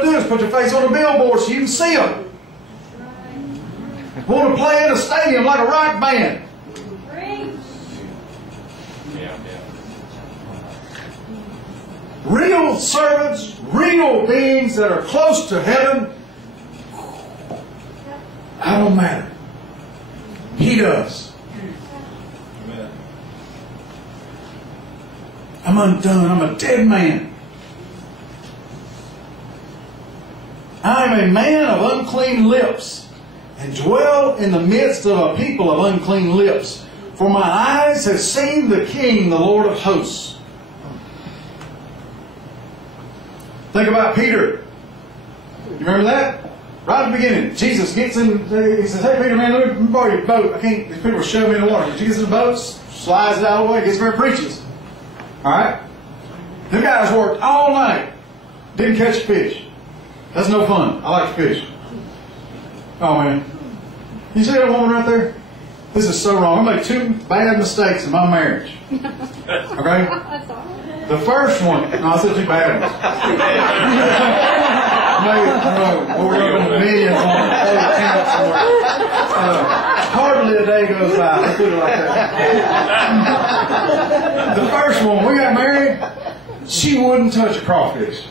do is put your face on a billboard so you can see them. Want to play in a stadium like a rock band. Real servants, real beings that are close to heaven. I don't matter. He does. I'm undone. I'm a dead man. I am a man of unclean lips, and dwell in the midst of a people of unclean lips. For my eyes have seen the King, the Lord of hosts. Think about Peter. You remember that? Right at the beginning, Jesus gets in, he says, hey Peter, man, let me borrow your boat. I can't, these people are shoving me in the water. Jesus gets in the boat, slides it out of the way, gets there and preaches. Alright? Them guys worked all night. Didn't catch a fish. That's no fun. I like to fish. Oh man. You see that woman right there? This is so wrong. I made 2 bad mistakes in my marriage. Okay? The first one, no, I said 2 bad ones. We're up in the millions on hardly a day goes by. Let's put it like that. The first one, we got married, she wouldn't touch a crawfish.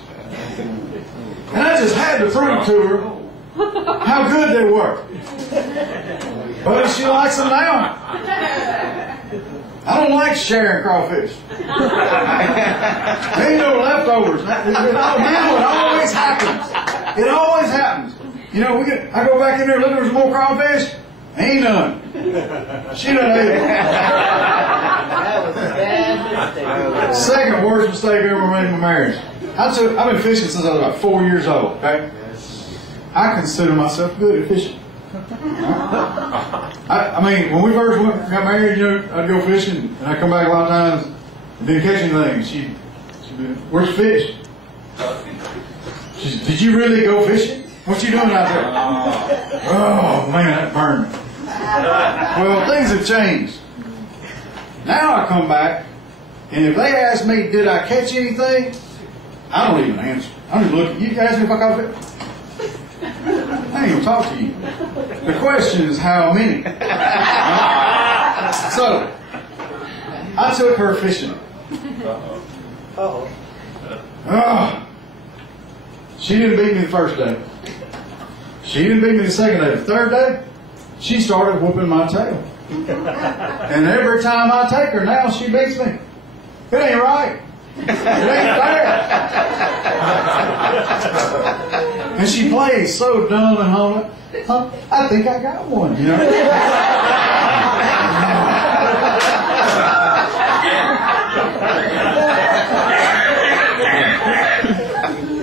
And I just had to prove to her how good they were. But she likes them now. I don't like sharing crawfish. There ain't no leftovers. Now it always happens. It always happens. You know, I go back in there, look, there's more crawfish. Ain't none. She done ate it. Second worst mistake I ever made in my marriage. I've been fishing since I was about 4 years old. Okay, I consider myself good at fishing. I mean, when we first got married, you know, I'd go fishing, and I'd come back a lot of times and didn't catch anything. She'd be, where's the fish? Did you really go fishing? What you doing out there? Oh man, that burned me. Well, things have changed. Now I come back, and if they ask me, did I catch anything? I don't even answer. I don't even look at you. Ask me if I caught it. I ain't gonna talk to you. The question is how many. So I took her fishing. She didn't beat me the first day. She didn't beat me the second day. The third day, she started whooping my tail. And every time I take her now, she beats me. It ain't right. It ain't fair. And she plays so dumb and home. I think I got one, you know.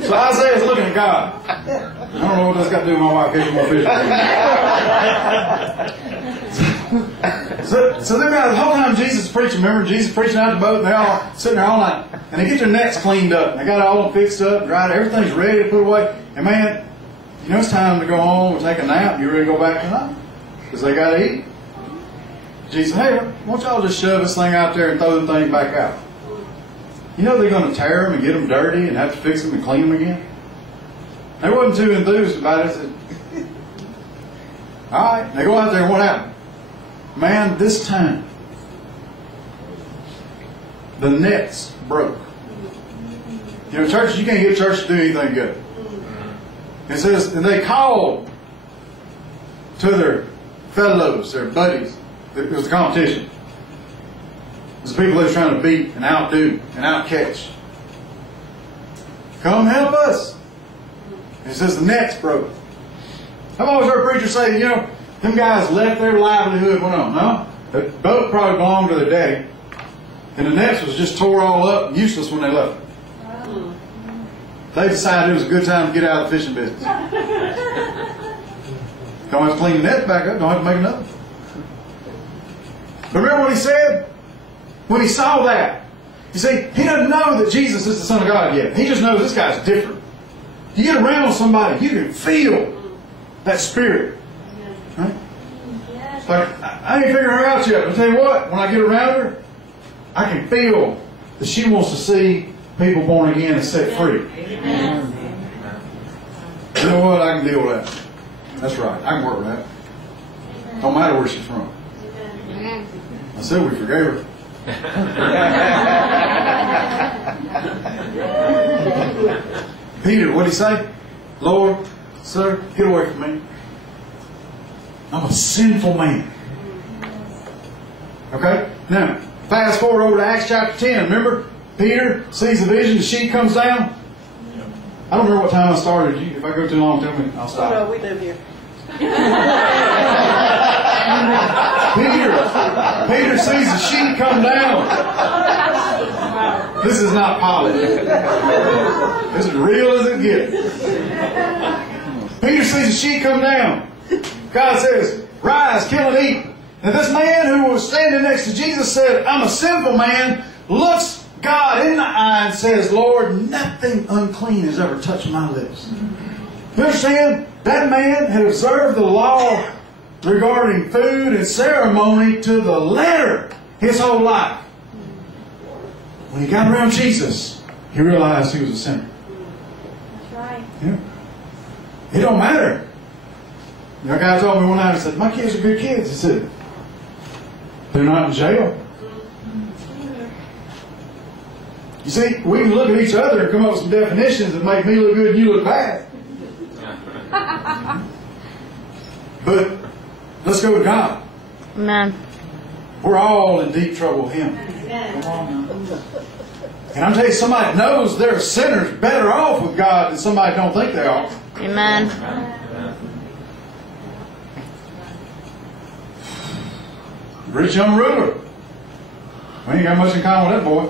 So Isaiah's looking at God. I don't know what that's got to do with my wife catching more fish. So they're the whole time Jesus is preaching. Remember, Jesus preaching out the boat, and they're all sitting there all night, and they get their nets cleaned up. And they got it all fixed up, dried. Everything's ready to put away. And man, you know it's time to go home and take a nap. And you're ready to go back tonight because they got to eat. Jesus said, hey, why don't y'all just shove this thing out there and throw the thing back out? You know they're going to tear them and get them dirty and have to fix them and clean them again. They wasn't too enthused about it. Said, all right, they go out there and what happened? Man, this time, the nets broke. You know, churches, you can't get church to do anything good. It says, and they called to their fellows, their buddies. It was a competition. It was the people they were trying to beat and outdo and outcatch. Come help us. And it says the nets broke. I've always heard preachers say, you know, them guys left their livelihood went on. No, the boat probably belonged to their daddy, and the nets was just tore all up and useless when they left. Wow. They decided it was a good time to get out of the fishing business. Don't have to clean the nets back up. Don't have to make another. But remember what he said when he saw that. You see, he doesn't know that Jesus is the Son of God yet. He just knows this guy's different. You get around somebody, you can feel that spirit. Right? It's like, I ain't figured her out yet. But I'll tell you what, when I get around her, I can feel that she wants to see people born again and set free. You know what? I can deal with that. That's right. I can work with that. Don't matter where she's from. I said we forgave her. Peter, what did he say? Lord, sir, get away from me. I'm a sinful man. Okay? Now, fast forward over to Acts chapter 10. Remember? Peter sees the vision, the sheet comes down. I don't remember what time I started. If I go too long, tell me, I'll stop. No, we live here. Peter sees the sheet come down. This is not polished. This is real as it gets. Peter sees the sheet come down. God says, rise, kill and eat. And this man who was standing next to Jesus said, I'm a sinful man, looks God in the eye and says, Lord, nothing unclean has ever touched my lips. You understand? That man had observed the law regarding food and ceremony to the letter his whole life. When he got around Jesus, he realized he was a sinner. That's right. Yeah. It don't matter. You know, a guy told me one night, he said, my kids are good kids. He said, they're not in jail. You see, we can look at each other and come up with some definitions that make me look good and you look bad. But let's go to God. Amen. We're all in deep trouble with Him. Amen. And I'm telling you, somebody knows they're sinners better off with God than somebody don't think they are. Amen. Rich young ruler. We ain't got much in common with that boy.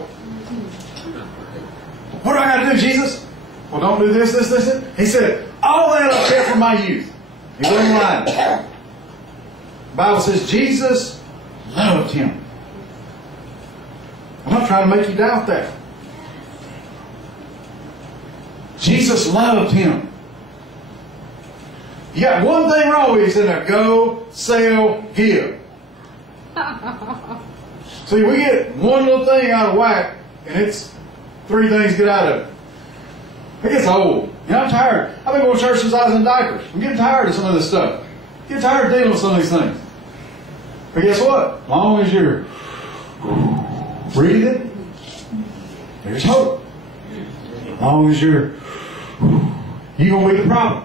What do I got to do, Jesus? Well, don't do this, this, this, this. He said, all that I've kept from my youth. He wasn't lying. The Bible says Jesus loved him. I'm not trying to make you doubt that. Jesus loved him. You got one thing wrong with you. He said, now go, sell, give. See, we get one little thing out of whack, and it's three things get out of it. It gets old. You know, I'm tired. I've been going to church since I was in diapers. I'm getting tired of some of this stuff. I'm getting tired of dealing with some of these things. But guess what? As long as you're breathing, there's hope. As long as you're going to be the problem.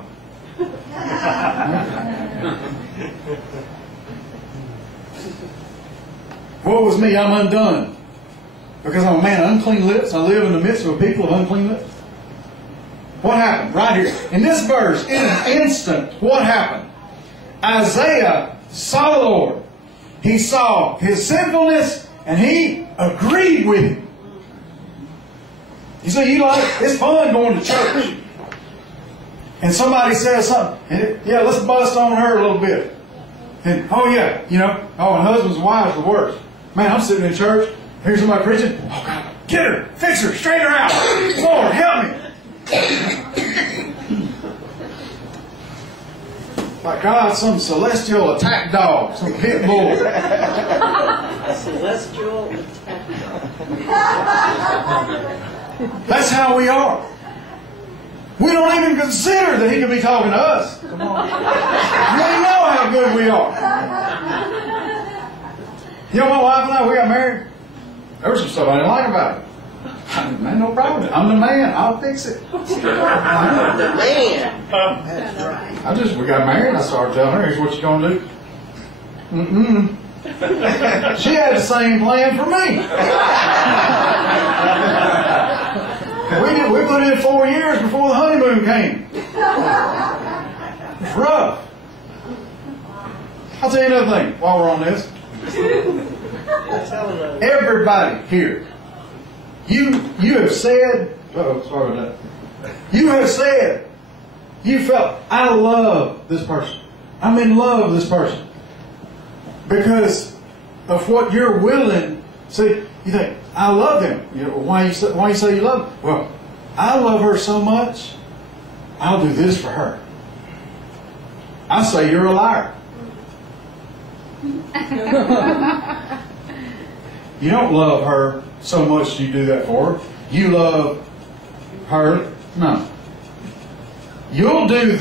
Woe is me, I'm undone. Because I'm a man of unclean lips. I live in the midst of a people of unclean lips. What happened? Right here. In this verse, in an instant, what happened? Isaiah saw the Lord. He saw his sinfulness and he agreed with him. You see, it's fun going to church. And somebody says something. And yeah, let's bust on her a little bit. And, oh yeah, you know, oh, and husbands and wives are the worst. Man, I'm sitting in church, here's somebody preaching, oh God, get her, fix her, straighten her out. Lord, help me. Like God, some celestial attack dog, some pit bull. A celestial attack. That's how we are. We don't even consider that He could be talking to us. Come on. We know how good we are. You know, my wife and I, we got married. There was some stuff I didn't like about it. Man, no problem. I'm the man. I'll fix it. The man. That's right. We got married and I started telling her, here's what you're going to do. She had the same plan for me. We put in 4 years before the honeymoon came. It's rough. I'll tell you another thing while we're on this. Everybody here, you have said, sorry about that. You have said, you felt, I love this person. I'm in love with this person. Because of what you're willing. See, you think, I love them. You know, why you say you love them? Well, I love her so much, I'll do this for her. I say you're a liar. You don't love her so much you do that for her. You love her. No. You'll do